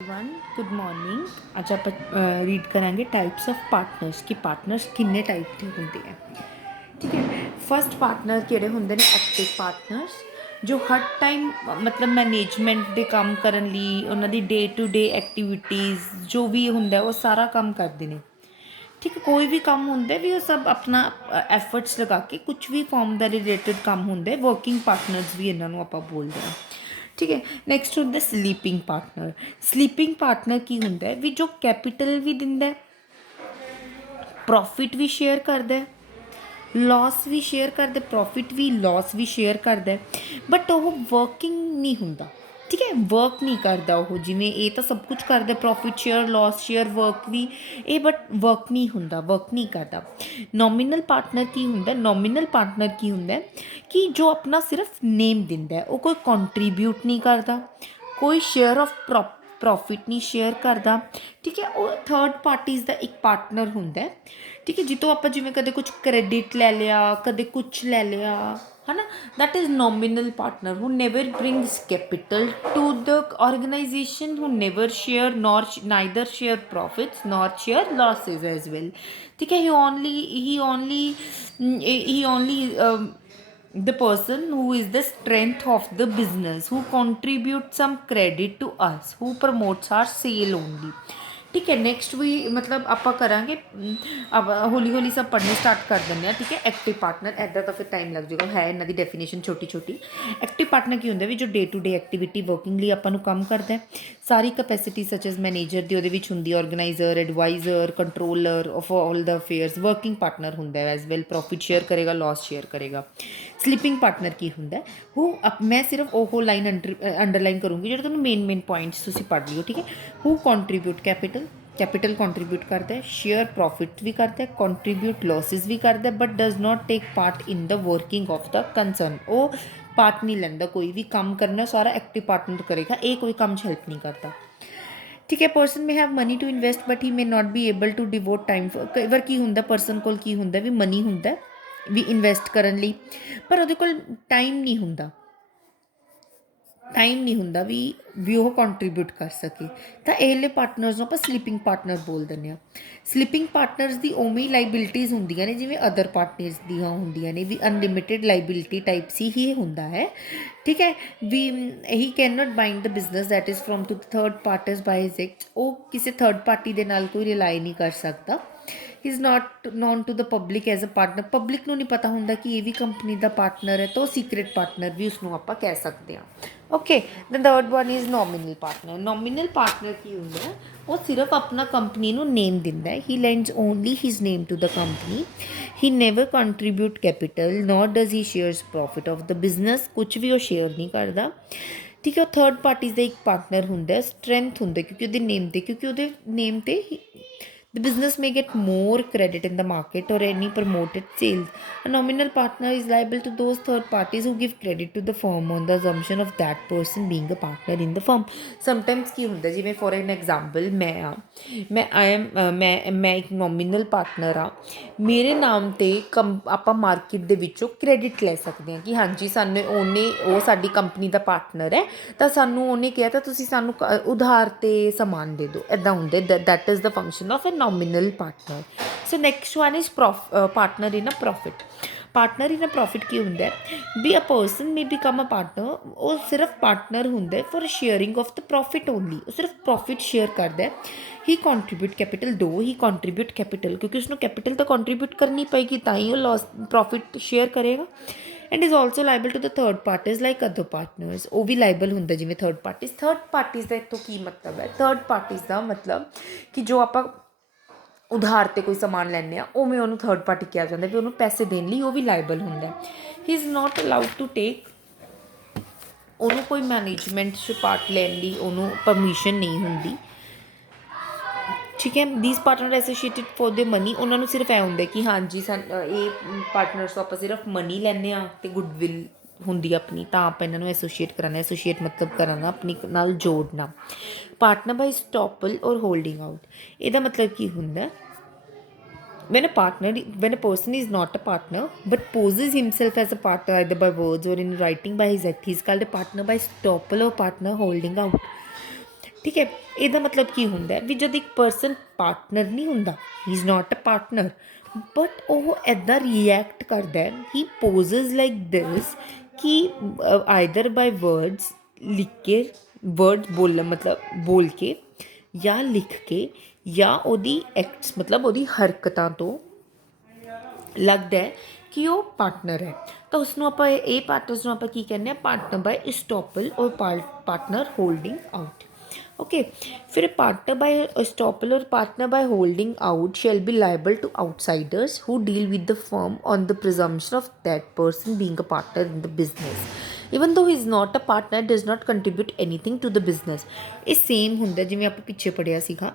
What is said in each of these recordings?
One good morning. ਅੱਜ ਆਪਾਂ read ਕਰਾਂਗੇ ਟਾਈਪਸ ਆਫ ਪਾਰਟਨਰਸ ਕਿ ਪਾਰਟਨਰਸ ਕਿੰਨੇ ਟਾਈਪ ਦੇ ਹੁੰਦੇ ਆ। ਠੀਕ ਹੈ, ਫਸਟ ਪਾਰਟਨਰ ਕਿਹੜੇ ਹੁੰਦੇ ਨੇ? ਐਕਟਿਵ ਪਾਰਟਨਰਸ, ਜੋ ਹਰ ਟਾਈਮ ਮਤਲਬ ਮੈਨੇਜਮੈਂਟ ਦੇ ਕੰਮ ਕਰਨ ਲਈ ਉਹਨਾਂ ਦੀ ਡੇ ਟੂ ਡੇ ਐਕਟੀਵਿਟੀਜ਼ ਜੋ ਵੀ ਹੁੰਦਾ ਉਹ ਸਾਰਾ ਕੰਮ ਕਰਦੇ ਨੇ। ਠੀਕ ਹੈ, ਕੋਈ ਵੀ ਕੰਮ ਹੁੰਦਾ ਵੀ ਉਹ ਸਭ ਆਪਣਾ ਐਫਰਟਸ ਲਗਾ ਕੇ ਕੁਛ ਵੀ ਫਾਰਮ ਦਾ ਰਿਲੇਟਡ ਕੰਮ ਹੁੰਦਾ, ਵਰਕਿੰਗ ਪਾਰਟਨਰਸ ਵੀ ਇਹਨਾਂ ਨੂੰ ਆਪਾਂ ਬੋਲਦੇ ਹਾਂ। ਠੀਕ ਹੈ, ਨੈਕਸਟ ਹੁੰਦਾ ਸਲੀਪਿੰਗ ਪਾਰਟਨਰ। ਸਲੀਪਿੰਗ ਪਾਰਟਨਰ ਕੀ ਹੁੰਦਾ ਵੀ ਜੋ ਕੈਪੀਟਲ ਵੀ ਦਿੰਦਾ, ਪ੍ਰੋਫਿਟ ਵੀ ਸ਼ੇਅਰ ਕਰਦਾ, ਲੌਸ ਵੀ ਸ਼ੇਅਰ ਕਰਦਾ, ਪ੍ਰੋਫਿਟ ਵੀ ਲੌਸ ਵੀ ਸ਼ੇਅਰ ਕਰਦਾ, ਬਟ ਉਹ ਵਰਕਿੰਗ ਨਹੀਂ ਹੁੰਦਾ। ਠੀਕ ਹੈ, ਵਰਕ ਨਹੀਂ ਕਰਦਾ ਉਹ, ਜਿਵੇਂ ਇਹ ਤਾਂ ਸਭ ਕੁਝ ਕਰਦਾ, profit share, loss share, work ਵੀ, ਇਹ ਬਟ ਵਰਕ ਨਹੀਂ ਹੁੰਦਾ, ਵਰਕ ਨਹੀਂ ਕਰਦਾ। ਨੋਮੀਨਲ ਪਾਰਟਨਰ ਕੀ ਹੁੰਦਾ? ਨੋਮੀਨਲ ਪਾਰਟਨਰ ਕੀ ਹੁੰਦਾ ਕਿ ਜੋ ਆਪਣਾ ਸਿਰਫ ਨੇਮ ਦਿੰਦਾ, ਉਹ ਕੋਈ ਕੰਟਰੀਬਿਊਟ ਨਹੀਂ ਕਰਦਾ, ਕੋਈ ਸ਼ੇਅਰ ਆਫ ਪ੍ਰੋਫਿਟ ਨਹੀਂ ਸ਼ੇਅਰ ਕਰਦਾ। ਠੀਕ ਹੈ, ਉਹ ਥਰਡ ਪਾਰਟੀਜ਼ ਦਾ ਇੱਕ ਪਾਰਟਨਰ ਹੁੰਦਾ। ਠੀਕ ਹੈ, ਜਿੱਤੋਂ ਆਪਾਂ ਜਿਵੇਂ ਕਦੇ ਕੁਝ ਕ੍ਰੈਡਿਟ ਲੈ ਲਿਆ, ਕਦੇ ਕੁਛ ਲੈ ਲਿਆ, ਹੈ ਨਾ, that is nominal partner who never brings capital to the organization, who never share nor neither share profits nor share losses as well. ठीक है, he only the person who is the strength of the business, who contributes some credit to us, who promotes our sale only. ठीक है, next भी मतलब ਆਪਾਂ ਕਰਾਂਗੇ, ਆਪਾਂ ਹੌਲੀ ਹੌਲੀ ਸਭ ਪੜ੍ਹਨੇ ਸਟਾਰਟ ਕਰ ਦਿੰਦੇ ਹਾਂ। ਠੀਕ ਹੈ, ਐਕਟਿਵ ਪਾਰਟਨਰ ਇੱਦਾਂ ਤਾਂ ਫਿਰ ਟਾਈਮ ਲੱਗ ਜਾਊਗਾ, ਹੈ ਇਹਨਾਂ ਦੀ ਡੈਫੀਨੇਸ਼ਨ ਛੋਟੀ ਛੋਟੀ। ਐਕਟਿਵ ਪਾਰਟਨਰ ਕੀ ਹੁੰਦਾ ਵੀ ਜੋ day to day activity working ਲਈ ਆਪਾਂ ਨੂੰ ਕੰਮ ਕਰਦਾ, ਸਾਰੀ ਕਪੈਸਿਟੀ ਸੱਚ ਐਜ਼ ਮੈਨੇਜਰ ਦੀ ਉਹਦੇ ਵਿੱਚ ਹੁੰਦੀ, organiser, adviser, controller of all the affairs, working partner ਹੁੰਦਾ ਐਜ਼ ਵੈਲ, ਪ੍ਰੋਫਿਟ ਸ਼ੇਅਰ ਕਰੇਗਾ, ਲੌਸ ਸ਼ੇਅਰ ਕਰੇਗਾ। ਸਲੀਪਿੰਗ ਪਾਰਟਨਰ ਕੀ ਹੁੰਦਾ? ਮੈਂ ਸਿਰਫ ਉਹ ਲਾਈਨ ਅੰਡਰਲਾਈਨ ਕਰੂੰਗੀ ਜਿਹੜੇ ਤੁਹਾਨੂੰ ਮੇਨ ਪੁਆਇੰਟਸ ਤੁਸੀਂ ਪੜ੍ਹ ਲਿਓ। ਠੀਕ ਹੈ, ਹੂ ਕੰਟਰੀਬਿਊਟ ਕੈਪੀਟਲ ਕੰਟਰੀਬਿਊਟ ਕਰਦਾ ਹੈ, ਸ਼ੇਅਰ ਪ੍ਰੋਫਿਟ ਵੀ ਕਰਦਾ ਹੈ, ਕੰਟਰੀਬਿਊਟ ਲੌਸਿਸ ਵੀ ਕਰਦਾ, but does not take part in the working of the concern. ਉਹ ਪਾਰਟ ਨਹੀਂ ਲੈਂਦਾ, ਕੋਈ ਵੀ ਕੰਮ ਕਰਨਾ ਸਾਰਾ ਐਕਟਿਵ ਪਾਰਟਨਰ ਕਰੇਗਾ, ਇਹ ਕੋਈ ਕੰਮ 'ਚ ਹੈਲਪ ਨਹੀਂ ਕਰਦਾ। ਠੀਕ ਹੈ, person may have money to invest but he may not be able to devote time. ਕਈ ਵਾਰ ਕੀ ਹੁੰਦਾ, ਪਰਸਨ ਕੋਲ ਕੀ ਹੁੰਦਾ ਵੀ ਮਨੀ ਹੁੰਦਾ ਵੀ ਇਨਵੈਸਟ ਕਰਨ ਲਈ, ਪਰ ਉਹਦੇ ਕੋਲ ਟਾਈਮ ਨਹੀਂ ਹੁੰਦਾ, ਵੀ ਉਹ ਕੰਟਰੀਬਿਊਟ ਕਰ ਸਕੇ, ਤਾਂ ਇਹਲੇ ਪਾਰਟਨਰਸ ਨੂੰ ਆਪਾਂ ਸਲੀਪਿੰਗ ਪਾਰਟਨਰ ਬੋਲ ਦਿੰਦੇ ਹਾਂ। ਸਲੀਪਿੰਗ ਪਾਰਟਨਰਸ ਦੀ ਉਵੇਂ ਹੀ ਲਾਈਬਿਲਿਟੀਜ਼ ਹੁੰਦੀਆਂ ਨੇ ਜਿਵੇਂ ਅਦਰ ਪਾਰਟਨਰਸ ਦੀਆਂ ਹੁੰਦੀਆਂ ਨੇ, ਵੀ ਅਨਲਿਮਿਟਿਡ ਲਾਈਬਿਲਿਟੀ ਟਾਈਪ ਸੀ ਹੀ ਹੁੰਦਾ ਹੈ। ਠੀਕ ਹੈ, ਵੀ he can not bind the business that is from to third parties by his act. ਉਹ ਕਿਸੇ ਥਰਡ ਪਾਰਟੀ ਦੇ ਨਾਲ ਕੋਈ ਰਿਲਾਈ ਨਹੀਂ ਕਰ ਸਕਦਾ। He is not known to the public as a partner. Public ਨੂੰ ਨਹੀਂ ਪਤਾ ਹੁੰਦਾ ਕਿ ਇਹ ਵੀ ਕੰਪਨੀ ਦਾ ਪਾਰਟਨਰ ਹੈ, ਤਾਂ ਉਹ ਸੀਕ੍ਰੇਟ ਪਾਰਟਨਰ ਵੀ ਉਸਨੂੰ ਆਪਾਂ ਕਹਿ ਸਕਦੇ ਹਾਂ। Okay, the third one is nominal partner. Nominal partner ਕੀ ਹੁੰਦਾ? ਉਹ ਸਿਰਫ ਆਪਣਾ ਕੰਪਨੀ ਨੂੰ ਨੇਮ ਦਿੰਦਾ ਹੈ। He lends only his name to the company. He never contribute capital nor does he shares profit of the business. ਕੁਛ ਵੀ ਉਹ ਸ਼ੇਅਰ ਨਹੀਂ ਕਰਦਾ। ਠੀਕ ਹੈ, ਉਹ ਥਰਡ ਪਾਰਟੀਜ਼ ਦਾ ਇੱਕ ਪਾਰਟਨਰ ਹੁੰਦਾ, ਸਟਰੈਂਥ ਹੁੰਦਾ ਕਿਉਂਕਿ ਉਹਦੇ ਨੇਮ 'ਤੇ the business may get more credit in the market or any promoted sales. A nominal partner is liable to those third parties who give credit to the firm on the assumption of that person being a partner in the firm. Sometimes ਕੀ ਹੁੰਦਾ, ਜਿਵੇਂ four ਐਨ example ਮੈਂ ਇੱਕ nominal partner ਹਾਂ, ਮੇਰੇ ਨਾਮ 'ਤੇ ਆਪਾਂ market ਦੇ ਵਿੱਚੋਂ ਕ੍ਰੈਡਿਟ ਲੈ ਸਕਦੇ ਹਾਂ ਕਿ ਹਾਂਜੀ ਉਹ ਸਾਡੀ ਕੰਪਨੀ ਦਾ ਪਾਰਟਨਰ ਹੈ, ਤਾਂ ਸਾਨੂੰ ਉਹਨੇ ਕਿਹਾ ਤਾਂ ਤੁਸੀਂ ਸਾਨੂੰ ਉਧਾਰ 'ਤੇ ਸਮਾਨ ਦੇ ਦਿਓ, ਇੱਦਾਂ ਹੁੰਦਾ। That is the function of nominal partner. So next one is partner in a profit. Partner in a profit ਕੀ ਹੁੰਦਾ ਵੀ a person may become a partner. ਉਹ ਸਿਰਫ ਪਾਰਟਨਰ ਹੁੰਦਾ for sharing of the profit only. ਉਹ ਸਿਰਫ profit share ਕਰਦਾ। ਹੀ contribute capital, ਦੋ ਹੀ ਕੰਟਰੀਬਿਊਟ ਕੈਪੀਟਲ ਕਿਉਂਕਿ ਉਸਨੂੰ ਕੈਪੀਟਲ ਤਾਂ ਕੰਟਰੀਬਿਊਟ ਕਰਨੀ ਪਏਗੀ, ਤਾਂ ਹੀ ਉਹ ਲੌਸ ਪ੍ਰੋਫਿਟ ਸ਼ੇਅਰ ਕਰੇਗਾ। And is also liable to the third parties like other partners. ਉਹ ਵੀ ਲਾਈਬਲ ਹੁੰਦਾ ਜਿਵੇਂ ਥਰਡ ਪਾਰਟੀਜ਼। ਥਰਡ ਪਾਰਟੀਜ਼ ਦਾ ਇੱਥੋਂ ਕੀ ਮਤਲਬ ਹੈ? ਥਰਡ ਪਾਰਟੀਜ਼ ਦਾ ਮਤਲਬ ਕਿ ਜੋ ਆਪਾਂ ਉਧਾਰ 'ਤੇ ਕੋਈ ਸਮਾਨ ਲੈਂਦੇ ਹਾਂ, ਉਵੇਂ ਉਹਨੂੰ ਥਰਡ ਪਾਰਟੀ ਕਿਹਾ ਜਾਂਦਾ ਵੀ ਉਹਨੂੰ ਪੈਸੇ ਦੇਣ ਲਈ ਉਹ ਵੀ ਲਾਇਬਲ ਹੁੰਦਾ। He is not allowed to take, ਉਹਨੂੰ ਕੋਈ ਮੈਨੇਜਮੈਂਟ 'ਚ ਪਾਰਟ ਲੈਣ ਦੀ ਉਹਨੂੰ ਪਰਮਿਸ਼ਨ ਨਹੀਂ ਹੁੰਦੀ। ਠੀਕ ਹੈ, ਦੀਸ ਪਾਰਟਨਰ ਐਸੋਸੀਏਟਿਡ ਫੋਰ ਦੇ ਮਨੀ। ਉਹਨਾਂ ਨੂੰ ਸਿਰਫ ਇਹ ਹੁੰਦਾ ਕਿ ਹਾਂਜੀ ਇਹ ਪਾਰਟਨਰਸ ਤੋਂ ਆਪਾਂ ਸਿਰਫ ਮਨੀ ਲੈਂਦੇ ਹਾਂ ਅਤੇ ਗੁੱਡਵਿਲ ਹੁੰਦੀ ਆਪਣੀ, ਤਾਂ ਆਪਾਂ ਇਹਨਾਂ ਨੂੰ ਐਸੋਸੀਏਟ ਕਰਾਉਂਦੇ। ਐਸੋਸੀਏਟ ਮਤਲਬ ਕਰਾਂਗਾ ਆਪਣੀ ਨਾਲ ਜੋੜਨਾ। ਪਾਰਟਨਰ ਬਾਈ ਸਟੋਪਲ ਔਰ ਹੋਲਡਿੰਗ ਆਊਟ। ਇਹਦਾ ਮਤਲਬ ਕੀ ਹੁੰਦਾ? when a person is not a partner but poses himself as a partner either by words or in writing by his act, he is called a partner by estoppel or partner holding out. ठीक है। ਇਹਦਾ ਮਤਲਬ ਕੀ ਹੁੰਦਾ ਹੈ ਵੀ ਜਦ ਇੱਕ person partner ਨਹੀਂ ਹੁੰਦਾ, he is not a partner, but ਉਹ ਇੱਦਾਂ ਰਿਐਕਟ ਕਰਦਾ ਹੈ, ਹੀ ਪੋਜ਼ਸ ਲਾਈਕ ਦਿਸ ਕਿ ਆਈਦਰ ਬਾਈ ਵਰਡਸ, ਲਿਖ ਕੇ ਵਰਡ ਬੋਲ ਮਤਲਬ ਬੋਲ ਕੇ ਜਾਂ ਲਿਖ ਕੇ ਜਾਂ ਉਹਦੀ ਐਕਟਸ ਮਤਲਬ ਉਹਦੀ ਹਰਕਤਾਂ ਤੋਂ ਲੱਗਦਾ ਹੈ ਕਿ ਉਹ ਪਾਰਟਨਰ ਹੈ। ਤਾਂ ਉਸਨੂੰ ਆਪਾਂ ਇਹ ਪਾਰਟਨਰਸ ਨੂੰ ਆਪਾਂ ਕੀ ਕਹਿੰਦੇ ਹਾਂ, ਪਾਰਟਨਰ ਬਾਈ ਇਸਟੋਪਲ ਔਰ ਪਾਰਟਨਰ ਹੋਲਡਿੰਗ ਆਊਟ। ओके, फिर partner by estoppel or partner by holding out shall be liable to outsiders who deal with the firm on the presumption of that person being a partner in the business, even though he is not a partner, does not contribute anything to the business। ਇਹ same ਹੁੰਦਾ ਜਿਵੇਂ ਆਪਾਂ ਪਿੱਛੇ ਪੜ੍ਹਿਆ ਸੀਗਾ,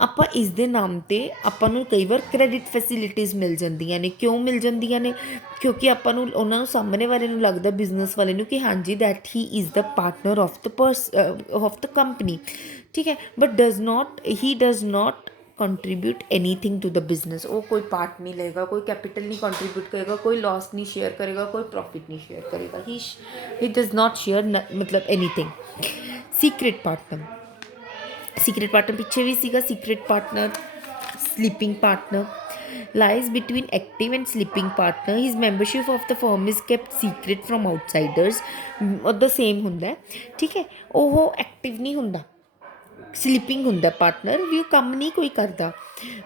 ਆਪਾਂ ਇਸ ਦੇ ਨਾਮ 'ਤੇ ਆਪਾਂ ਨੂੰ ਕਈ ਵਾਰ ਕ੍ਰੈਡਿਟ ਫੈਸਿਲਿਟੀਜ਼ ਮਿਲ ਜਾਂਦੀਆਂ ਨੇ। ਕਿਉਂ ਮਿਲ ਜਾਂਦੀਆਂ ਨੇ? ਕਿਉਂਕਿ ਆਪਾਂ ਨੂੰ ਉਹਨਾਂ ਨੂੰ ਸਾਹਮਣੇ ਵਾਲੇ ਨੂੰ ਲੱਗਦਾ, ਬਿਜ਼ਨਸ ਵਾਲੇ ਨੂੰ, ਕਿ ਹਾਂਜੀ that he is the partner of the company, ਠੀਕ ਹੈ, but he does not contribute anything to the business. ਉਹ ਕੋਈ ਪਾਰਟ ਨਹੀਂ ਲਏਗਾ, ਕੋਈ ਕੈਪੀਟਲ ਨਹੀਂ ਕੰਟਰੀਬਿਊਟ ਕਰੇਗਾ, ਕੋਈ ਲॉस ਨਹੀਂ ਸ਼ੇਅਰ ਕਰੇਗਾ, ਕੋਈ ਪ੍ਰੋਫਿਟ ਨਹੀਂ ਸ਼ੇਅਰ ਕਰੇਗਾ। ਹੀ ਡਜ਼ ਨੋਟ ਸ਼ੇਅਰ ਮਤਲਬ ਐਨੀਥਿੰਗ। ਸੀਕ੍ਰੇਟ ਪਾਰਟਨਰ ਪਿੱਛੇ ਵੀ ਸੀਗਾ। Secret partner, sleeping partner lies between active and sleeping partner, his membership of the firm is kept secret from outsiders। ਉਹਦਾ ਸੇਮ ਹੁੰਦਾ, ਠੀਕ ਹੈ। ਉਹ ਐਕਟਿਵ ਨਹੀਂ ਹੁੰਦਾ, ਸਲੀਪਿੰਗ ਹੁੰਦਾ ਪਾਰਟਨਰ ਵੀ, ਉਹ ਕੰਮ ਨਹੀਂ ਕੋਈ ਕਰਦਾ,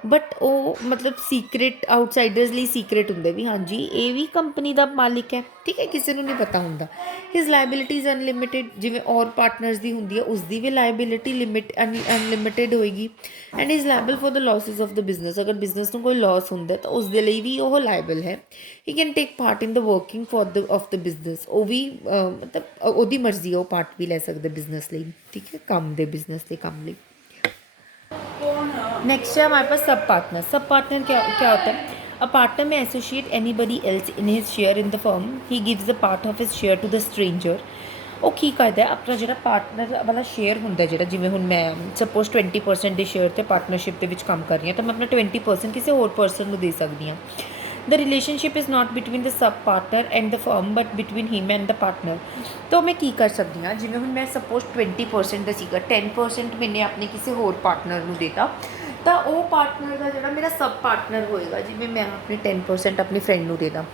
ਬਟ ਉਹ ਮਤਲਬ ਸੀਕ੍ਰੇਟ ਆਊਟਸਾਈਡਰਸ ਲਈ ਸੀਕ੍ਰੇਟ ਹੁੰਦਾ ਵੀ ਹਾਂਜੀ ਇਹ ਵੀ ਕੰਪਨੀ ਦਾ ਮਾਲਿਕ ਹੈ, ਠੀਕ ਹੈ, ਕਿਸੇ ਨੂੰ ਨਹੀਂ ਪਤਾ ਹੁੰਦਾ। ਹਿਜ਼ ਲਾਇਬਿਲਿਟੀਜ਼ ਅਨਲਿਮਿਟਿਡ, ਜਿਵੇਂ ਔਰ ਪਾਰਟਨਰਸ ਦੀ ਹੁੰਦੀ ਹੈ, ਉਸਦੀ ਵੀ ਲਾਇਬਿਲਿਟੀ ਅਨਲਿਮਿਟਿਡ ਹੋਏਗੀ। And is liable for the losses of the business, ਅਗਰ ਬਿਜ਼ਨਸ ਨੂੰ ਕੋਈ ਲਾਸ ਹੁੰਦਾ ਤਾਂ ਉਸ ਦੇ ਲਈ ਵੀ ਉਹ ਲਾਇਬਲ ਹੈ। ਹੀ can take part in the working of the business, ਉਹ ਵੀ ਮਤਲਬ ਉਹਦੀ ਮਰਜ਼ੀ ਹੈ, ਉਹ ਪਾਰਟ ਵੀ ਲੈ ਸਕਦਾ ਬਿਜ਼ਨਸ ਲਈ, ठीक है, काम दे बिजनेस के काम लिए। नेक्स्ट है हमारे पास सब पार्टनर क्या होता है? A partner may associate anybody else in his share in the firm, he gives the part of his share to the stranger. ਉਹ ਕੀ ਕਰਦਾ ਹੈ, ਆਪਣਾ ਜਿਹੜਾ ਪਾਰਟਨਰ ਵਾਲਾ ਸ਼ੇਅਰ ਹੁੰਦਾ, ਜਿਹੜਾ ਜਿਵੇਂ ਹੁਣ ਮੈਂ ਸਪੋਜ਼ 20% ਦੇ ਸ਼ੇਅਰ 'ਤੇ ਪਾਰਟਨਰਸ਼ਿਪ ਦੇ ਵਿੱਚ ਕੰਮ ਕਰ ਰਹੀ ਹਾਂ, ਤਾਂ ਮੈਂ ਆਪਣਾ 20% ਕਿਸੇ ਹੋਰ ਪਰਸਨ ਨੂੰ ਦੇ ਸਕਦੀ ਹਾਂ। The relationship is not between the sub partner and the firm but between him and the partner. तो मैं की कर सकती हाँ, जिमें हूँ मैं सपोज 20% का सीगा, 10% मैंने अपने किसी होर पार्टनर को देता, तो वो पार्टनर का जो मेरा सब पार्टनर होएगा, जिमें मैं अपने 10% अपनी फ्रेंड को देता,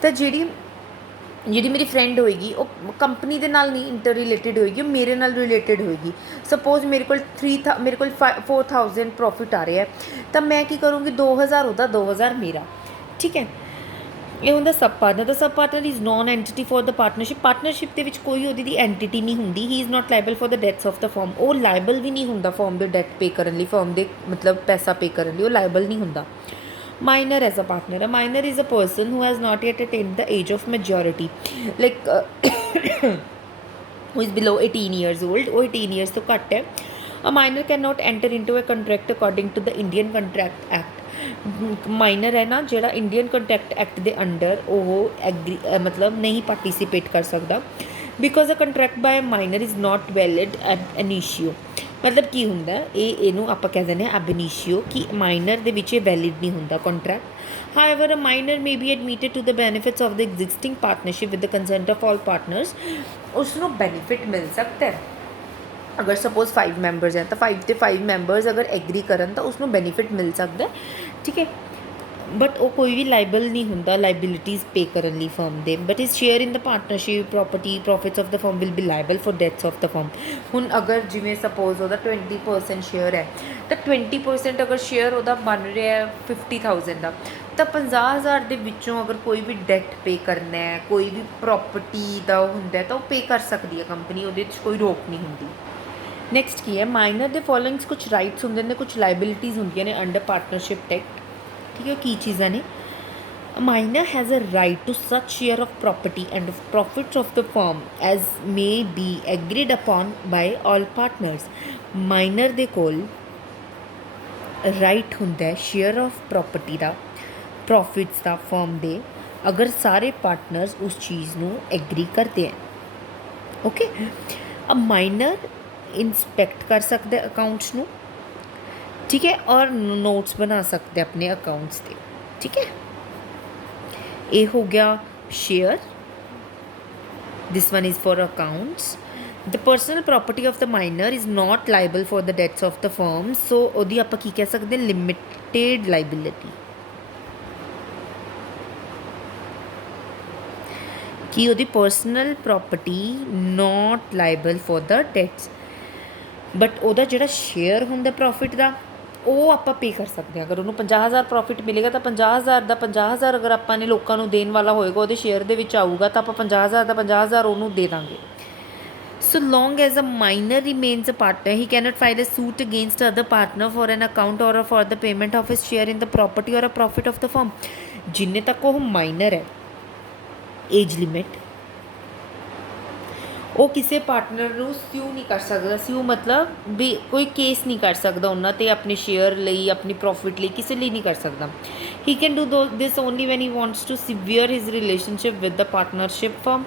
तो जी मेरी फ्रेंड होएगी वो कंपनी के नाल नहीं इंटर रिलेटिड होएगी, मेरे नाल रिलेटिड होएगी। सपोज मेरे को 4000 प्रॉफिट आ रहा है, तो मैं की करूँगी 2000 होता, 2000 मेरा, ठीक है। ਇਹ ਹੁੰਦਾ ਸਬ ਪਾਰਟਨਰ। ਦਾ sub partner is non entity for the partnership ਦੇ ਵਿੱਚ ਕੋਈ ਉਹਦੀ ਐਂਟਿਟੀ ਨਹੀਂ ਹੁੰਦੀ। He is not liable for the debts of the firm, ਉਹ ਲਾਇਬਲ ਵੀ ਨਹੀਂ ਹੁੰਦਾ ਫਰਮ ਦੇ ਡੈਟ ਪੇ ਕਰਨ ਲਈ, ਫਰਮ ਦੇ ਮਤਲਬ ਪੈਸਾ ਪੇ ਕਰਨ ਲਈ ਉਹ ਲਾਇਬਲ ਨਹੀਂ ਹੁੰਦਾ। Minor as a partner, minor is a person who has not yet attained the age of majority, like who is below 18 years old, ਉਹ 18 ਈਅਰਸ ਤੋਂ ਘੱਟ ਹੈ। A minor can not enter into a contract according to the Indian contract act. Minor ਹੈ ਨਾ ਜਿਹੜਾ Indian contract act ਦੇ under ਉਹ ਮਤਲਬ ਨਹੀਂ ਪਾਰਟੀਸੀਪੇਟ ਕਰ ਸਕਦਾ, because a contract by minor is not valid at initio. ਮਤਲਬ ਕੀ ਹੁੰਦਾ ਇਹਨੂੰ ਆਪਾਂ ਕਹਿ ਦਿੰਦੇ ਹਾਂ ਅਬ ਇਨੀਸ਼ੀਓ, ਕਿ ਮਾਈਨਰ ਦੇ ਵਿੱਚ ਇਹ ਵੈਲਿਡ ਨਹੀਂ ਹੁੰਦਾ contract. However a minor may be admitted to the benefits of the existing partnership with the consent of all partners, ਉਸਨੂੰ ਬੈਨੀਫਿਟ ਮਿਲ ਸਕਦਾ ਹੈ। अगर सपोज 5 मैंबरस हैं तो 5 के 5 मैंबरस अगर एग्री करन तो उसमें बेनीफिट मिल सकता है, ठीक है, बट वो कोई भी लाइबल नहीं होंदा लाइबिलिटीज़ पे करन लई firm they. But is share in the partnership property profits of the firm will be liable for deaths of the firm. हुण अगर जिवें सपोज ਉਹਦਾ 20% शेयर है, तो 20% अगर शेयर ਉਹਦਾ बन रहा है 50,000 ਦਾ, ਤਾਂ 50,000 ਦੇ ਵਿੱਚੋਂ ਅਗਰ ਕੋਈ ਵੀ ਡੈਟ ਪੇ ਕਰਨਾ ਹੈ, ਕੋਈ ਵੀ ਪ੍ਰੋਪਰਟੀ ਦਾ ਹੁੰਦਾ ਤਾਂ ਉਹ ਪੇ ਕਰ ਸਕਦੀ ਹੈ ਕੰਪਨੀ, ਉਹਦੇ 'ਚ ਕੋਈ ਰੋਕ ਨਹੀਂ ਹੁੰਦੀ। ਨੈਕਸਟ ਕੀ ਹੈ, ਮਾਈਨਰ ਦੇ ਫੋਲੋਇੰਗਸ ਕੁਛ ਰਾਈਟਸ ਹੁੰਦੇ ਨੇ, ਕੁਛ ਲਾਇਬਿਲਿਟੀਜ਼ ਹੁੰਦੀਆਂ ਨੇ ਅੰਡਰ ਪਾਰਟਨਰਸ਼ਿਪ ਐਕਟ, ਠੀਕ ਹੈ। ਉਹ ਕੀ ਚੀਜ਼ਾਂ ਨੇ? Minor has a right to such share of property and profits of the firm as may be agreed upon by all partners. Minor ਦੇ ਕੋਲ ਰਾਈਟ ਹੁੰਦਾ ਹੈ ਸ਼ੇਅਰ ਆਫ ਪ੍ਰੋਪਰਟੀ ਦਾ, ਪ੍ਰੋਫਿਟਸ ਦਾ ਫਰਮ ਦੇ, ਅਗਰ ਸਾਰੇ ਪਾਰਟਨਰਸ ਉਸ ਚੀਜ਼ ਨੂੰ ਐਗਰੀ ਕਰਦੇ ਹੈ, ਓਕੇ। ਅ ਮਾਈਨਰ इंस्पैक्ट कर सकते अकाउंट्स ਨੂੰ, ठीक है, और नोट्स बना सकते अपने अकाउंट्स के, ठीक है। ये हो गया share, this one is for accounts. The personal property of the minor is not liable for the debts of the firm. So ਉਹਦੀ ਆਪਾਂ ਕੀ ਕਹਿ ਸਕਦੇ ਹਾਂ, ਲਿਮਿਟੇਡ ਲਾਇਬਿਲਿਟੀ, ਕਿ ਉਹਦੀ personal property not liable for the that's, but ਉਹਦਾ ਜਿਹੜਾ share ਹੁੰਦਾ ਪ੍ਰੋਫਿਟ ਦਾ ਉਹ ਆਪਾਂ ਪੇ ਕਰ ਸਕਦੇ ਹਾਂ। ਅਗਰ ਉਹਨੂੰ 50,000 ਪ੍ਰੋਫਿਟ ਮਿਲੇਗਾ ਤਾਂ 50,000 ਦਾ 50,000 ਅਗਰ ਆਪਾਂ ਨੇ ਲੋਕਾਂ ਨੂੰ ਦੇਣ ਵਾਲਾ ਹੋਏਗਾ, ਉਹਦੇ ਸ਼ੇਅਰ ਦੇ ਵਿੱਚ ਆਊਗਾ, ਤਾਂ ਆਪਾਂ 50,000 ਦਾ 50,000 ਉਹਨੂੰ ਦੇ ਦਾਂਗੇ। So long as a minor remains a partner, he cannot file a suit against other partner for an account or for the payment of his share in the property or a profit of the firm। ਜਿੰਨੇ ਤੱਕ ਉਹ minor ਹੈ, age limit, ਉਹ ਕਿਸੇ partner ਨੂੰ ਸਿਊ ਨਹੀਂ ਕਰ ਸਕਦਾ। ਸਿਊ ਮਤਲਬ ਵੀ ਕੋਈ ਕੇਸ ਨਹੀਂ ਕਰ ਸਕਦਾ ਉਹਨਾਂ 'ਤੇ, ਆਪਣੇ ਸ਼ੇਅਰ ਲਈ, ਆਪਣੀ ਪ੍ਰੋਫਿਟ ਲਈ, ਕਿਸੇ ਲਈ ਨਹੀਂ ਕਰ ਸਕਦਾ। He can do this only when he wants to sever his relationship with the partnership firm,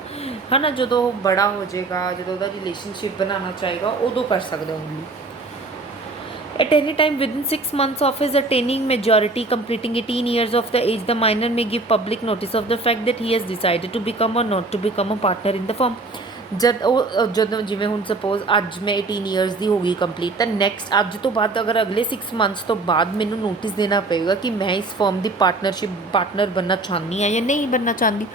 ਹੈ ਨਾ। ਜਦੋਂ ਉਹ ਬੜਾ ਹੋ ਜਾਏਗਾ, ਜਦੋਂ ਉਹਦਾ ਰਿਲੇਸ਼ਨਸ਼ਿਪ ਬਣਾਉਣਾ ਚਾਹੇਗਾ, ਉਦੋਂ ਕਰ ਸਕਦਾ only. At any time within 6 months of his attaining majority, completing 18 years of the age, the minor may give public notice of the fact that he has decided to become or not to become a partner in the firm। ਜਦੋਂ ਜਿਵੇਂ ਹੁਣ suppose ਅੱਜ ਮੈਂ 18 years ਦੀ ਹੋ ਗਈ complete, ਤਾਂ next ਅੱਜ ਤੋਂ ਬਾਅਦ ਅਗਰ ਅਗਲੇ 6 ਮੰਥਸ ਤੋਂ ਬਾਅਦ ਮੈਨੂੰ ਨੋਟਿਸ ਦੇਣਾ ਪਏਗਾ ਕਿ ਮੈਂ ਇਸ ਫਰਮ ਦੀ ਪਾਰਟਨਰ ਬਣਨਾ ਚਾਹੁੰਦੀ ਹਾਂ ਜਾਂ ਨਹੀਂ ਬਣਨਾ ਚਾਹੁੰਦੀ।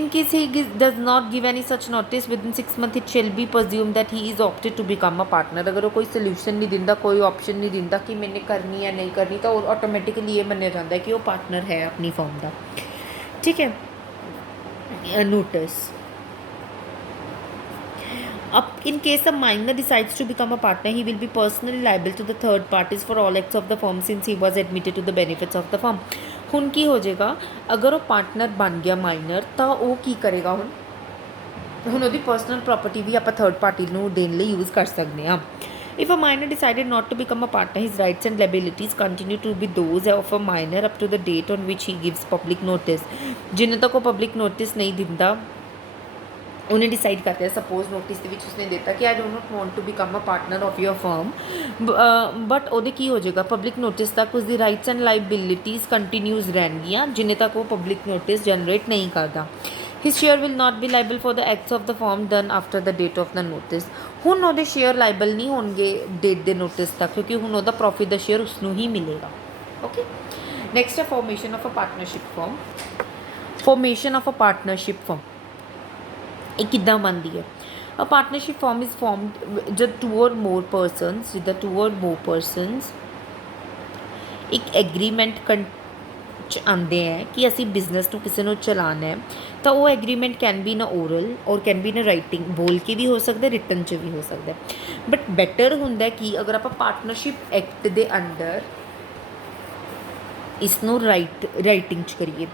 In case he does not give any such notice within 6 months, it shall be presumed that he is opted to become a partner। अगर वो कोई सोल्यूशन नहीं दिंदा, कोई ऑप्शन नहीं दिंदा कि मैंने करनी या नहीं करनी, तो ऑटोमेटिकली ये मन्निया जाता है कि वो पार्टनर है अपनी फर्म का। ठीक है। Notice up in case a minor decides to become a partner, he will be personally liable to the third parties for all acts of the firm since he was admitted to the benefits of the firm। ਹੁਣ ਕੀ ਹੋ ਜਾਏਗਾ, ਅਗਰ ਉਹ partner ਬਣ ਗਿਆ minor, ਤਾਂ ਉਹ ਕੀ ਕਰੇਗਾ, ਹੁਣ ਉਹਦੀ ਪਰਸਨਲ ਪ੍ਰੋਪਰਟੀ ਵੀ ਆਪਾਂ ਥਰਡ ਪਾਰਟੀ ਨੂੰ ਦੇਣ ਲਈ ਯੂਜ਼ ਕਰ ਸਕਦੇ ਹਾਂ। If a minor decided not to become a partner, his rights and liabilities continue to be those of a minor up to the date on which he gives public notice। ਜਿੰਨੇ ਤੱਕ ਉਹ public notice ਨਹੀਂ ਦਿੰਦਾ, ਉਹਨੇ decide ਕਰ ਲਿਆ, suppose notice ਦੇ ਵਿੱਚ ਉਸਨੇ ਦਿੱਤਾ ਕਿ I don't not want to become a partner of your firm, but ਉਹਦੇ ਕੀ ਹੋ ਜਾਏਗਾ, ਪਬਲਿਕ ਨੋਟਿਸ ਤੱਕ ਉਸਦੀ ਰਾਈਟਸ ਐਂਡ ਲਾਇਬਿਲਿਟੀਜ਼ ਕੰਟੀਨਿਊਜ਼ ਰਹਿਣਗੀਆਂ ਜਿੰਨੇ ਤੱਕ ਉਹ ਪਬਲਿਕ ਨੋਟਿਸ ਜਨਰੇਟ ਨਹੀਂ ਕਰਦਾ। His share will not be liable for the acts of the firm done after the date of the notice. ਹੁਣ ਉਹਦੇ ਸ਼ੇਅਰ ਲਾਇਬਲ ਨਹੀਂ ਹੋਣਗੇ ਡੇਟ ਦੇ ਨੋਟਿਸ ਤੱਕ, ਕਿਉਂਕਿ ਹੁਣ ਉਹਦਾ ਪ੍ਰੋਫਿਟ ਦਾ ਸ਼ੇਅਰ ਉਸਨੂੰ ਹੀ ਮਿਲੇਗਾ। ਓਕੇ, ਨੈਕਸਟ ਹੈ formation of a partnership firm. Formation of a partnership firm ਇਹ ਕਿੱਦਾਂ ਬਣਦੀ ਹੈ? A partnership firm is formed ਜਦ ਟੂ ਔਰ ਮੋਰ ਪਰਸਨਸ ਇੱਕ ਐਗਰੀਮੈਂਟ 'ਚ ਆਉਂਦੇ ਹੈ ਕਿ ਅਸੀਂ ਬਿਜ਼ਨਸ ਨੂੰ ਕਿਸੇ ਨੂੰ ਚਲਾਉਣਾ ਹੈ, ਤਾਂ ਉਹ agreement can be in oral ਔਰ ਕੈਨ ਬੀ ਇਨ ਰਾਈਟਿੰਗ, ਬੋਲ ਕੇ ਵੀ ਹੋ ਸਕਦਾ, ਰਿਟਨ 'ਚ ਵੀ ਹੋ ਸਕਦਾ। ਬਟ ਬੈਟਰ ਹੁੰਦਾ ਕਿ ਅਗਰ ਆਪਾਂ ਪਾਰਟਨਰਸ਼ਿਪ ਐਕਟ ਦੇ ਅੰਡਰ ਇਸ ਨੂੰ ਰਾਈਟਿੰਗ 'ਚ ਕਰੀਏ,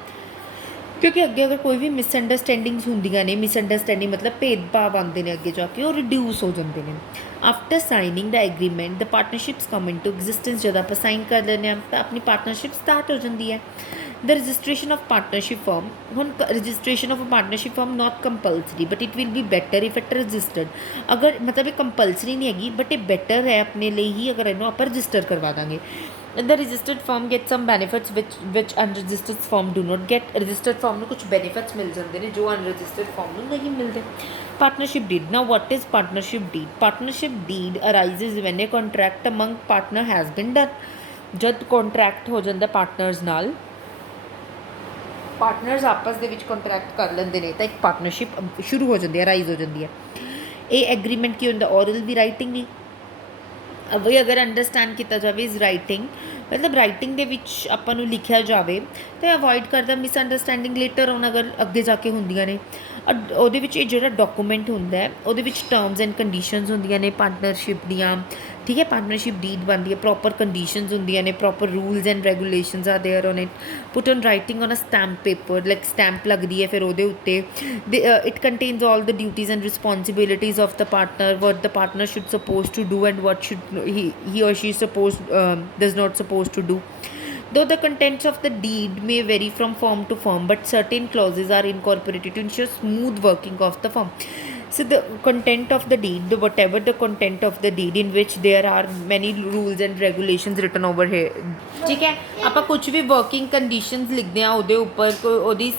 ਕਿਉਂਕਿ ਅੱਗੇ ਅਗਰ ਕੋਈ ਵੀ ਮਿਸਅੰਡਰਸਟੈਂਡਿੰਗਸ ਹੁੰਦੀਆਂ ਨੇ, ਮਿਸਅੰਡਰਸਟੈਂਡਿੰਗ ਮਤਲਬ ਭੇਦਭਾਵ ਆਉਂਦੇ ਨੇ ਅੱਗੇ ਜਾ ਕੇ, ਉਹ ਰਿਡਿਊਸ ਹੋ ਜਾਂਦੇ ਨੇ। After signing the agreement the partnerships come into existence. ਜਦੋਂ ਆਪਾਂ ਸਾਈਨ ਕਰ ਲੈਂਦੇ ਹਾਂ ਤਾਂ ਆਪਣੀ ਪਾਰਟਨਰਸ਼ਿਪ ਸਟਾਰਟ ਹੋ ਜਾਂਦੀ ਹੈ। The registration of partnership firm, ਹੁਣ registration of a partnership firm not compulsory but it will be better if it registered. ਅਗਰ ਮਤਲਬ ਇਹ ਕੰਪਲਸਰੀ ਨਹੀਂ ਹੈਗੀ, ਬਟ ਇਹ ਬੈਟਰ ਹੈ ਆਪਣੇ ਲਈ ਹੀ ਅਗਰ ਇਹਨੂੰ ਆਪਾਂ ਰਜਿਸਟਰ ਕਰਵਾ ਦਾਂਗੇ। The registered firm gets some benefits which unregistered firm do not get। registered firm ਨੂੰ ਕੁਝ benefits ਮਿਲ ਜਾਂਦੇ ਨੇ ਜੋ unregistered firm ਨੂੰ ਨਹੀਂ ਮਿਲਦੇ। partnership deed, now what is partnership deed? partnership deed arises when a contract among partner has been done। ਜਦ contract ਹੋ ਜਾਂਦਾ ਪਾਰਟਨਰਸ ਨਾਲ, ਪਾਰਟਨਰਸ ਆਪਸ ਦੇ ਵਿੱਚ ਕੰਟਰੈਕਟ ਕਰ ਲੈਂਦੇ ਨੇ, ਤਾਂ ਇੱਕ ਪਾਰਟਨਰਸ਼ਿਪ ਸ਼ੁਰੂ ਹੋ ਜਾਂਦੀ ਹੈ, ਰਾਈਜ਼ ਹੋ ਜਾਂਦੀ ਹੈ। ਇਹ ਐਗਰੀਮੈਂਟ ਕੀ ਹੁੰਦਾ, ਔਰਲ ਵੀ, ਰਾਈਟਿੰਗ ਵੀ। ਵੀ ਅਗਰ ਅੰਡਰਸਟੈਂਡ ਕੀਤਾ ਜਾਵੇ ਇਜ਼ ਰਾਈਟਿੰਗ, ਮਤਲਬ ਰਾਈਟਿੰਗ ਦੇ ਵਿੱਚ ਆਪਾਂ ਨੂੰ ਲਿਖਿਆ ਜਾਵੇ ਤਾਂ ਅਵੋਇਡ ਕਰਦਾ ਮਿਸਅੰਡਰਸਟੈਂਡਿੰਗ ਲੇਟਰ ਔਨ ਅਗਰ ਅੱਗੇ ਜਾ ਕੇ ਹੁੰਦੀਆਂ ਨੇ। ਉਹਦੇ ਵਿੱਚ ਇਹ ਜਿਹੜਾ ਡਾਕੂਮੈਂਟ ਹੁੰਦਾ ਹੈ ਉਹਦੇ ਵਿੱਚ ਟਰਮਸ ਐਂਡ ਕੰਡੀਸ਼ਨਸ ਹੁੰਦੀਆਂ ਨੇ ਪਾਰਟਨਰਸ਼ਿਪ ਦੀਆਂ। ਠੀਕ ਹੈ, ਪਾਰਟਨਰਸ਼ਿਪ ਡੀਡ ਬਣਦੀ ਹੈ, ਪ੍ਰੋਪਰ ਕੰਡੀਸ਼ਨਸ ਹੁੰਦੀਆਂ ਨੇ, proper rules and regulations are there on it, put on writing on a stamp paper, like stamp ਲੱਗਦੀ ਹੈ ਫਿਰ ਉਹਦੇ ਉੱਤੇ। It contains all the duties and responsibilities of the partner, what the partner should suppose to do and what should he or she does not supposed to do। Though the contents of the deed may vary from firm to firm, but certain clauses are incorporated to ensure smooth working of the firm। So the content of the deed, whatever the content of the deed in which there are many rules and regulations written over here, ठीक है। ਆਪਾਂ ਕੁਝ ਵੀ working conditions ਲਿਖਦੇ ਆ ਉਹਦੇ ਉੱਪਰ ਉਹਦੀ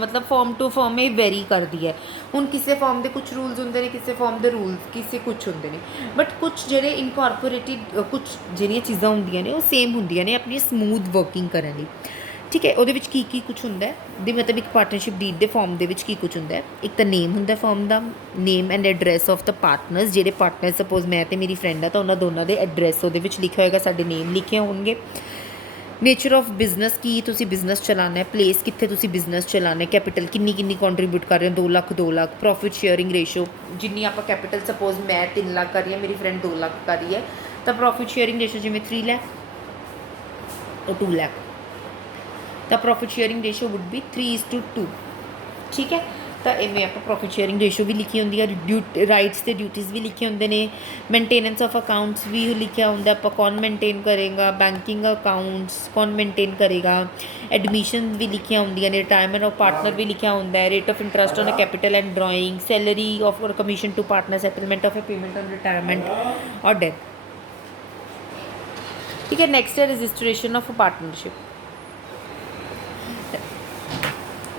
ਮਤਲਬ ਫਾਰਮ ਟੂ ਫਾਰਮ ਇਹ ਵੈਰੀ ਕਰਦੀ ਹੈ। ਹੁਣ ਕਿਸੇ ਫਾਰਮ ਦੇ ਕੁਝ ਰੂਲਸ ਹੁੰਦੇ ਨੇ, ਕਿਸੇ ਫਾਰਮ ਦੇ ਰੂਲਸ ਕਿਸੇ ਕੁਝ ਹੁੰਦੇ ਨੇ, ਬਟ ਕੁਝ ਜਿਹੜੇ ਇਨਕੋਰਪੋਰੇਟਿਡ ਕੁਝ ਜਿਹੜੀਆਂ ਚੀਜ਼ਾਂ ਹੁੰਦੀਆਂ ਨੇ ਉਹ ਸੇਮ ਹੁੰਦੀਆਂ ਨੇ ਆਪਣੀ ਸਮੂਥ ਵਰਕਿੰਗ ਕਰਨ ਲਈ, ਠੀਕ ਹੈ। ਉਹਦੇ ਵਿੱਚ ਕੀ ਕੁਝ ਹੁੰਦਾ ਹੈ ਦੇ ਮਤਲਬ ਇੱਕ ਪਾਰਟਨਰਸ਼ਿਪ ਡੀਡ ਦੇ ਫਾਰਮ ਦੇ ਵਿੱਚ ਕੀ ਕੁਝ ਹੁੰਦਾ ਹੈ। ਇੱਕ ਤਾਂ ਨੇਮ ਹੁੰਦਾ ਫਾਰਮ ਦਾ, name and address of the partners, ਜਿਹੜੇ ਪਾਰਟਨਰ ਸਪੋਜ਼ ਮੈਂ ਅਤੇ ਮੇਰੀ ਫਰੈਂਡ ਆ ਤਾਂ ਉਹਨਾਂ ਦੋਨਾਂ ਦੇ ਐਡਰੈਸ ਉਹਦੇ ਵਿੱਚ ਲਿਖਿਆ ਹੋਏਗਾ, ਸਾਡੇ ਨੇਮ ਲਿਖੇ ਹੋਣਗੇ। ਨੇਚਰ ਆਫ ਬਿਜ਼ਨਸ, ਕੀ ਤੁਸੀਂ ਬਿਜ਼ਨਸ ਚਲਾਉਣਾ ਹੈ, ਪਲੇਸ ਕਿੱਥੇ ਤੁਸੀਂ ਬਿਜ਼ਨਸ ਚਲਾਉਣਾ ਹੈ, ਕੈਪੀਟਲ ਕਿੰਨੀ ਕੰਟਰੀਬਿਊਟ ਕਰ ਰਹੇ ਹੋ, 2 lakh 2 lakh, profit sharing ratio ਜਿੰਨੀ ਆਪਾਂ ਕੈਪੀਟਲ ਸਪੋਜ਼ ਮੈਂ 3 ਲੱਖ ਕਰ ਰਹੀ ਹਾਂ, ਮੇਰੀ ਫਰੈਂਡ 2 ਲੱਖ ਕਰ ਰਹੀ ਹੈ ਤਾਂ ਪ੍ਰੋਫਿਟ ਸ਼ੇਅਰਿੰਗ ਰੇਸ਼ੋ ਜਿਵੇਂ 3 ਲੱਖ ਉਹ 2 ਲੱਖ, ਤਾਂ profit sharing ratio wood B 3:2, ਠੀਕ ਹੈ। ਤਾਂ ਇਵੇਂ ਆਪਾਂ ਪ੍ਰੋਫਿਟ ਸ਼ੇਅਰਿੰਗ ਰੇਸ਼ੋ ਵੀ ਲਿਖੀ ਹੁੰਦੀ ਹੈ, ਰਾਈਟਸ ਅਤੇ ਡਿਊਟੀਜ਼ ਵੀ ਲਿਖੇ ਹੁੰਦੇ ਨੇ, ਮੇਨਟੇਨੈਂਸ ਆਫ ਅਕਾਊਂਟਸ ਵੀ ਲਿਖਿਆ ਹੁੰਦਾ, ਆਪਾਂ ਕੌਣ ਮੇਨਟੇਨ ਕਰੇਗਾ, ਬੈਂਕਿੰਗ ਅਕਾਊਂਟਸ ਕੌਣ ਮੇਨਟੇਨ ਕਰੇਗਾ, ਐਡਮਿਸ਼ਨ ਵੀ ਲਿਖੀਆਂ ਹੁੰਦੀਆਂ ਨੇ, ਰਿਟਾਇਰਮੈਂਟ ਆਫ ਪਾਰਟਨਰ ਵੀ ਲਿਖਿਆ ਹੁੰਦਾ ਹੈ, rate of interest on capital and drawing, salary of commission to partner, settlement of payment on retirement or death, ਠੀਕ ਹੈ। ਨੈਕਸਟ ਹੈ registration of partnership.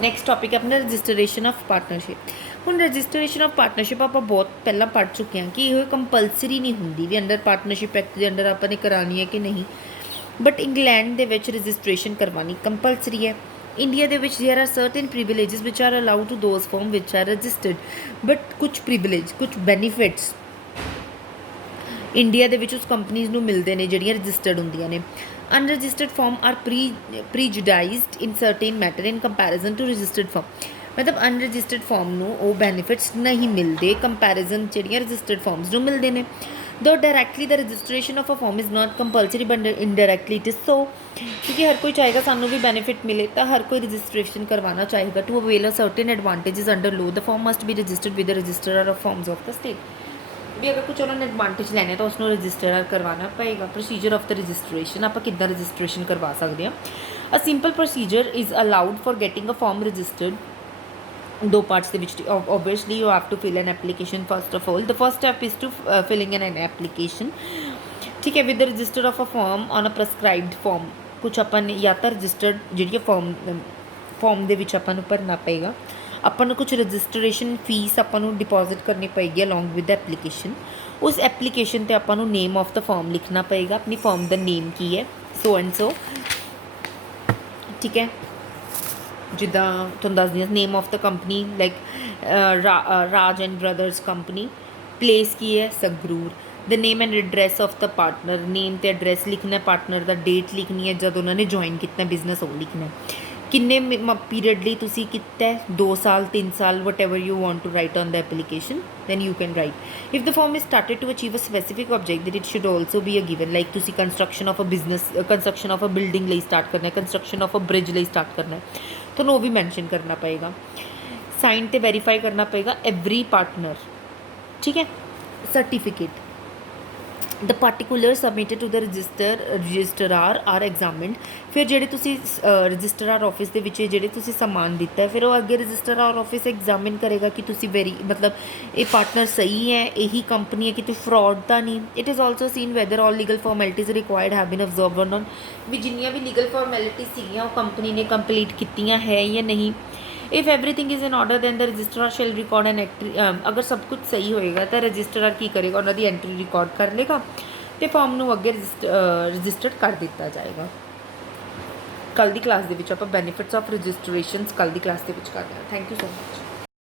Next topic ਹੈ ਆਪਣਾ ਰਜਿਸਟ੍ਰੇਸ਼ਨ ਆਫ ਪਾਰਟਨਰਸ਼ਿਪ। ਹੁਣ registration of partnership ਆਪਾਂ ਬਹੁਤ ਪਹਿਲਾਂ ਪੜ੍ਹ ਚੁੱਕੇ ਹਾਂ ਕਿ ਇਹ ਕੰਪਲਸਰੀ ਨਹੀਂ ਹੁੰਦੀ ਵੀ ਅੰਡਰ ਪਾਰਟਨਰਸ਼ਿਪ ਐਕਟ ਦੇ ਅੰਡਰ ਆਪਾਂ ਨੇ ਕਰਾਉਣੀ ਹੈ ਕਿ ਨਹੀਂ, ਬਟ ਇੰਗਲੈਂਡ ਦੇ ਵਿੱਚ ਰਜਿਸਟ੍ਰੇਸ਼ਨ ਕਰਵਾਉਣੀ ਕੰਪਲਸਰੀ ਹੈ। ਇੰਡੀਆ ਦੇ ਵਿੱਚ there are certain privileges which are allowed to those firm which are registered, but ਕੁਝ ਪ੍ਰਿਵਿਲੇਜ ਕੁਝ ਬੈਨੀਫਿਟਸ ਇੰਡੀਆ ਦੇ ਵਿੱਚ ਉਸ ਕੰਪਨੀਜ਼ ਨੂੰ ਮਿਲਦੇ ਨੇ ਜਿਹੜੀਆਂ ਰਜਿਸਟਰਡ ਹੁੰਦੀਆਂ ਨੇ। Unregistered firm are prejudiced in certain matter in comparison to registered firm, ਮਤਲਬ ਅਨਰਜਿਸਟਰਡ ਫਾਰਮ ਨੂੰ ਉਹ ਬੈਨੀਫਿਟਸ ਨਹੀਂ ਮਿਲਦੇ ਕੰਪੈਰੀਜ਼ਨ ਜਿਹੜੀਆਂ ਰਜਿਸਟਰਡ ਫਾਰਮਸ ਨੂੰ ਮਿਲਦੇ ਨੇ। ਦੋ directly the registration of a firm is not compulsory but indirectly it is so, ਕਿਉਂਕਿ ਹਰ ਕੋਈ ਚਾਹੇਗਾ ਸਾਨੂੰ ਵੀ ਬੈਨੀਫਿਟ ਮਿਲੇ ਤਾਂ ਹਰ ਕੋਈ ਰਜਿਸਟ੍ਰੇਸ਼ਨ ਕਰਵਾਉਣਾ ਚਾਹੇਗਾ। To avail a certain advantages under law the firm must be registered with the registrar of firms of the state, ਵੀ ਅਗਰ ਕੁਝ ਉਹਨਾਂ ਨੇ ਐਡਵਾਂਟੇਜ ਲੈਣੇ ਤਾਂ ਉਸਨੂੰ ਰਜਿਸਟਰ ਕਰਵਾਉਣਾ ਪਏਗਾ। ਪ੍ਰੋਸੀਜਰ ਆਫ ਦ ਰਜਿਸਟ੍ਰੇਸ਼ਨ, ਆਪਾਂ ਕਿੱਦਾਂ ਰਜਿਸਟ੍ਰੇਸ਼ਨ ਕਰਵਾ ਸਕਦੇ ਹਾਂ। A simple procedure is allowed for getting a firm registered. ਦੋ ਪਾਰਟਸ ਦੇ ਵਿੱਚ obviously you have to fill an application first of all. The first step is to filling an application, ਠੀਕ ਹੈ, with the register of a firm on a prescribed form. ਕੁਛ ਆਪਾਂ ਨੇ ਜਾਂ ਤਾਂ ਰਜਿਸਟਰਡ ਜਿਹੜੀ ਫਾਰਮ ਦੇ ਵਿੱਚ ਆਪਾਂ ਨੂੰ ਭਰਨਾ ਪਏਗਾ, ਆਪਾਂ ਨੂੰ ਕੁਝ ਰਜਿਸਟ੍ਰੇਸ਼ਨ ਫੀਸ ਆਪਾਂ ਨੂੰ ਡਿਪੋਜ਼ਿਟ ਕਰਨੀ ਪਏਗੀ ਅਲੋਂਗ ਵਿਦ ਐਪਲੀਕੇਸ਼ਨ। ਉਸ ਐਪਲੀਕੇਸ਼ਨ 'ਤੇ ਆਪਾਂ ਨੂੰ ਨੇਮ ਆਫ ਦਾ ਫਾਰਮ ਲਿਖਣਾ ਪਏਗਾ, ਆਪਣੀ ਫਾਰਮ ਦਾ ਨੇਮ ਕੀ ਹੈ, ਸੋ ਐਂਡ ਸੋ, ਠੀਕ ਹੈ। ਜਿੱਦਾਂ ਤੁਹਾਨੂੰ ਦੱਸਦੀ ਹਾਂ name of the company like Raj and brothers company, place ਕੀ ਹੈ Sangrur, the name and address of the partner, name ਅਤੇ ਐਡਰੈਸ ਲਿਖਣਾ, ਪਾਰਟਨਰ ਦਾ ਡੇਟ ਲਿਖਣੀ ਹੈ ਜਦ ਉਹਨਾਂ ਨੇ ਜੁਆਇਨ ਕੀਤਾ ਬਿਜ਼ਨਸ ਉਹ ਲਿਖਣਾ, ਕਿੰਨੇ ਪੀਰੀਅਡ ਲਈ ਤੁਸੀਂ ਕੀਤਾ, 2 ਸਾਲ 3 ਸਾਲ whatever you want to write on the application then you can write. If the firm is started to achieve a specific object that it should also be a given, like ਤੁਸੀਂ construction of a business, construction of a building ਲਈ start ਕਰਨਾ ਹੈ, construction of a bridge ਲਈ start ਕਰਨਾ ਹੈ, ਤੁਹਾਨੂੰ ਉਹ ਵੀ mention ਕਰਨਾ ਪਏਗਾ। ਸਾਈਨ 'ਤੇ ਵੈਰੀਫਾਈ ਕਰਨਾ ਪਏਗਾ ਐਵਰੀ ਪਾਰਟਨਰ, ਠੀਕ ਹੈ। Certificate, the particular submitted to the registrar are examined. ਫਿਰ ਜਿਹੜੇ ਤੁਸੀਂ ਰਜਿਸਟਰਾਰ ਆਫਿਸ ਦੇ ਵਿੱਚ ਜਿਹੜੇ ਤੁਸੀਂ ਸਮਾਨ ਦਿੱਤਾ ਫਿਰ ਉਹ ਅੱਗੇ ਰਜਿਸਟਰਾਰ ਆਫਿਸ ਐਗਜ਼ਾਮਿਨ ਕਰੇਗਾ ਕਿ ਤੁਸੀਂ ਮਤਲਬ ਇਹ ਪਾਰਟਨਰ ਸਹੀ ਹੈ, ਇਹੀ ਕੰਪਨੀ ਹੈ, ਕਿ ਤੁਸੀਂ ਫਰੋਡ ਤਾਂ ਨਹੀਂ। It is also seen whether all legal formalities required have been observed or not, ਵੀ ਜਿੰਨੀਆਂ ਵੀ ਲੀਗਲ ਫਾਰਮੈਲਿਟੀਜ਼ ਸੀਗੀਆਂ ਉਹ ਕੰਪਨੀ ਨੇ ਕੰਪਲੀਟ ਕੀਤੀਆਂ ਹੈ ਜਾਂ ਨਹੀਂ। If everything is in order then the registrar shall record an ਅਗਰ ਸਭ ਕੁਝ ਸਹੀ ਹੋਏਗਾ ਤਾਂ ਰਜਿਸਟਰਾਰ ਕੀ ਕਰੇਗਾ, ਉਹਨਾਂ ਦੀ ਐਂਟਰੀ ਰਿਕਾਰਡ ਕਰ ਲੇਗਾ ਅਤੇ ਫਾਰਮ ਨੂੰ ਅੱਗੇ ਰਜਿਸਟਰਡ ਕਰ ਦਿੱਤਾ ਜਾਏਗਾ। ਕੱਲ੍ਹ ਦੀ ਕਲਾਸ ਦੇ ਵਿੱਚ ਆਪਾਂ ਬੈਨੀਫਿਟਸ ਆਫ ਰਜਿਸਟ੍ਰੇਸ਼ਨਸ ਕੱਲ੍ਹ ਦੀ ਕਲਾਸ ਦੇ ਵਿੱਚ ਕਰਦੇ ਹਾਂ। Thank you so much.